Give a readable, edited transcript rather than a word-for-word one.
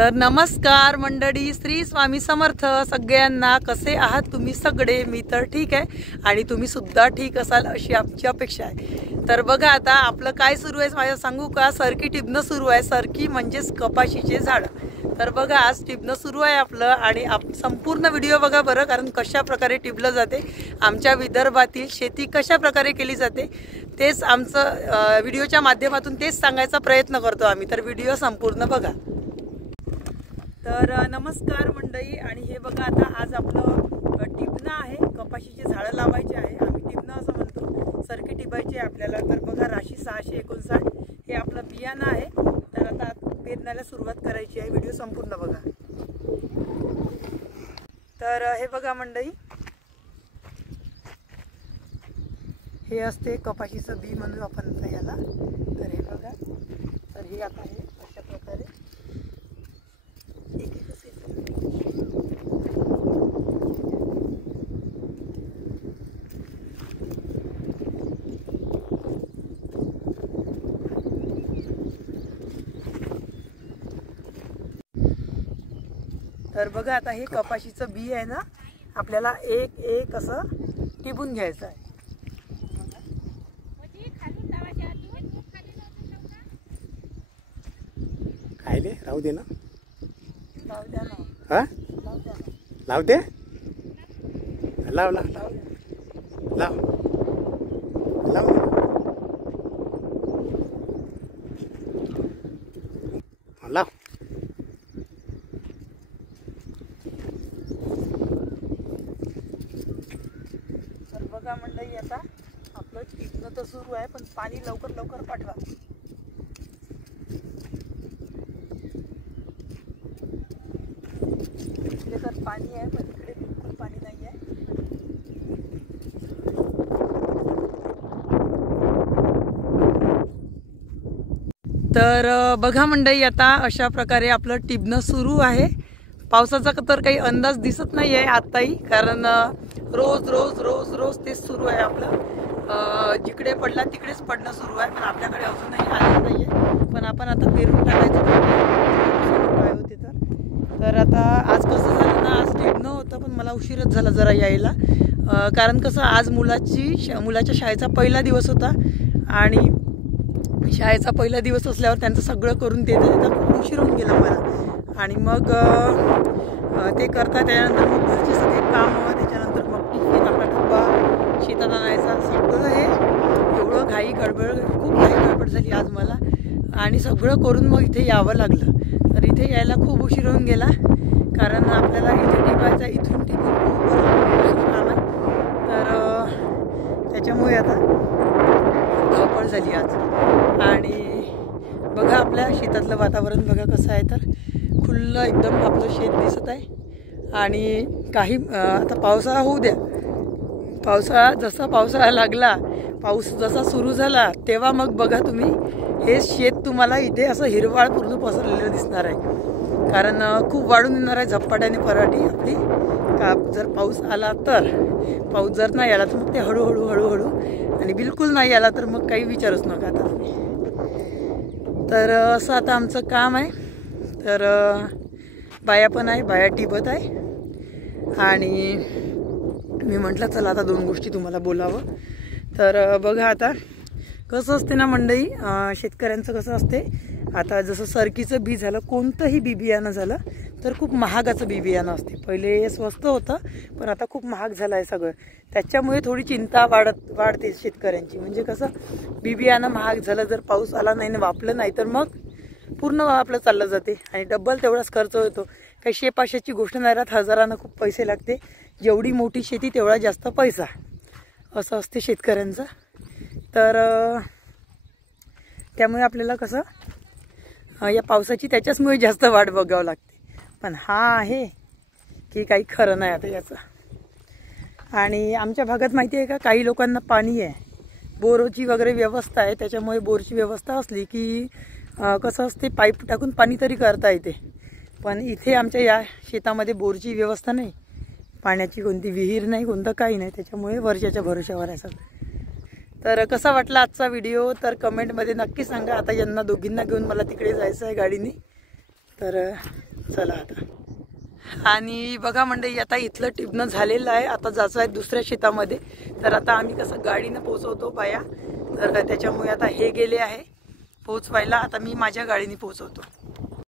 तर नमस्कार मंडळी, श्री स्वामी समर्थ सगळ्यांना। कसे आहात तुम्ही सगळे? मी तर ठीक आहे आणि तुम्ही सुद्धा ठीक असाल अशी आमची अपेक्षा आहे। तर बघा आता आपलं काय सुरू आहे माझ्या सांगू का? सरकी टिबणं सुरू आहे। सरकी म्हणजेच कपाशीचे झाड। तर बघा आज टिबणं सुरू आहे आपलं आणि संपूर्ण व्हिडिओ बघा बरं, कारण कशा प्रकारे टिबलं जाते, आमच्या विदर्भातील शेती कशा प्रकारे केली जाते तेच आमचं व्हिडिओच्या माध्यमातून तेच सांगायचा प्रयत्न करतो आम्ही। तर व्हिडिओ संपूर्ण बघा। तर नमस्कार मंडळी, आणि हे बघा आता आज आपलं टिबणं आहे, कपाशीचे झाडं लावायचे आहे। आम्ही टिबणं असं म्हणतो, सरकी टिबायची आहे आपल्याला। तर बघा राशी 659 हे आपलं बियाणं आहे। तर आता पेरण्याला सुरुवात करायची आहे, व्हिडिओ संपूर्ण बघा। तर हे बघा मंडळी, हे असते कपाशीचं बी म्हणून आपण याला। तर हे बघा, तर हे आता हे अशा प्रकारे तर बघा आता हे कपाशीचं बी आहे ना, आपल्याला एक एक असं टिपून घ्यायचं आहे। खायले राहू दे ना, लाव द्या ना, हा लाव द्या ना, लाव दे, लाव लाव लाव लाव लाव। तर बघा मंडळी आता आपलं टिपणं तर सुरू आहे, पण पाणी लवकर लवकर पाठवा। इकडे तर पाणी आहे, पण इकडे बिलकुल पाणी नाही आहे। तर बघा मंडळी आता अशा प्रकारे आपलं टिबणं सुरू आहे। पावसाचा तर काही अंदाज दिसत नाही आहे आताही, कारण रोज रोज रोज रोज तेच सुरू आहे आपलं। जिकडे पडला तिकडेच पडणं सुरू आहे, पण आपल्याकडे अजूनही आलेलं नाही आहे। पण आपण आता पेरून टाकायचं काय होते तर आता आज कसं झालं ना, आज टिबणं होतं पण मला उशीरच झाला जरा यायला, कारण कसं आज मुलाच्या शाळेचा पहिला दिवस होता आणि शाळेचा पहिला दिवस असल्यावर त्यांचं सगळं करून देता खूप उशीर होऊन गेला मला। आणि मग ते करता त्याच्यानंतर मग घरचे सगळे कामं, त्याच्यानंतर मग टिफिन आपला डब्बा शेतात आणायचा, सगळं हे एवढं खूप घाई गडबड झाली आज मला, आणि सगळं करून मग इथे यावं लागलं। तर इथे यायला खूप उशीर होऊन गेला, कारण आपल्याला इथे टिपायचा, इथून टिपून काम आहे। तर त्याच्यामुळे आता धावपळ झाली आज। आणि बघा आपल्या शेतातलं वातावरण बघा कसं आहे, तर खुल्लं एकदम आपलं शेत दिसत आहे। आणि काही आता पावसाळा होऊ द्या, पावसाळा लागला, पाऊस जसा सुरू झाला तेव्हा मग बघा तुम्ही हे शेत तुम्हाला इथे असं हिरवाळ पूर्ण पसरलेलं दिसणार आहे, कारण खूप वाढून येणार आहे झपाट्याने पराठी आपली का जर पाऊस आला तर। पाऊस जर नाही आला तर मग ते हळूहळू हळूहळू, आणि बिलकुल नाही आला तर मग काही विचारूच नका आता तुम्ही। तर असं आता आमचं काम आहे। तर बाया पण आहे, बाया टिबत आहे, आणि मी म्हटलं चला आता दोन गोष्टी तुम्हाला बोलावं। तर बघा आता कसं असते ना मंडळी, शेतकऱ्यांचं कसं असते, आता जसं सरकीचं बी झालं, कोणतंही बी बियाणं झालं तर खूप महागाचं बी बियाणं असते। पहिले स्वस्त होतं पण आता खूप महाग झालं आहे सगळं, त्याच्यामुळे थोडी चिंता वाढते शेतकऱ्यांची। म्हणजे कसं बी बियाणं महाग झालं, जर पाऊस आला नाही, वापलं नाही तर मग पूर्ण आपलं चाललं जाते आणि डबल तेवढाच खर्च होतो। काही शेपाशाची गोष्ट नाही राहत, हजारानं खूप पैसे लागते। जेवढी मोठी शेती तेवढा जास्त पैसा, असं असते शेतकऱ्यांचं। तर त्यामुळे आपल्याला कसं या पावसाची त्याच्याचमुळे जास्त वाट बघावं लागते। पण हा आहे की काही खरं नाही आता याचं। आणि आमच्या भागात माहिती आहे का, काही लोकांना पाणी आहे, बोरची वगैरे व्यवस्था आहे, त्याच्यामुळे बोरची व्यवस्था असली की कसं असते पाईप टाकून पाणी तरी करता येते। पण इथे आमच्या या शेतामध्ये बोरची व्यवस्था नाही, पाण्याची कोणती विहीर नाही, कोणतं काही नाही, त्याच्यामुळे वर्षाच्या भरोशावर आहे सगळं। तर कसा वाटला आजचा व्हिडिओ तर कमेंटमध्ये नक्की सांगा। आता यांना दोघींना घेऊन मला तिकडे जायचं आहे गाडीने, तर चला आता. आणि बघा मंडळी, आता इथलं टिपणं झालेलं आहे. आता जायचं आहे दुसऱ्या शेतामध्ये. तर आता आम्ही कसं गाडीनं पोहोचवतो बाया, तर त्याच्यामुळे आता हे गेले आहे पोहोचवायला. आता मी माझ्या गाडीने पोहोचवतो.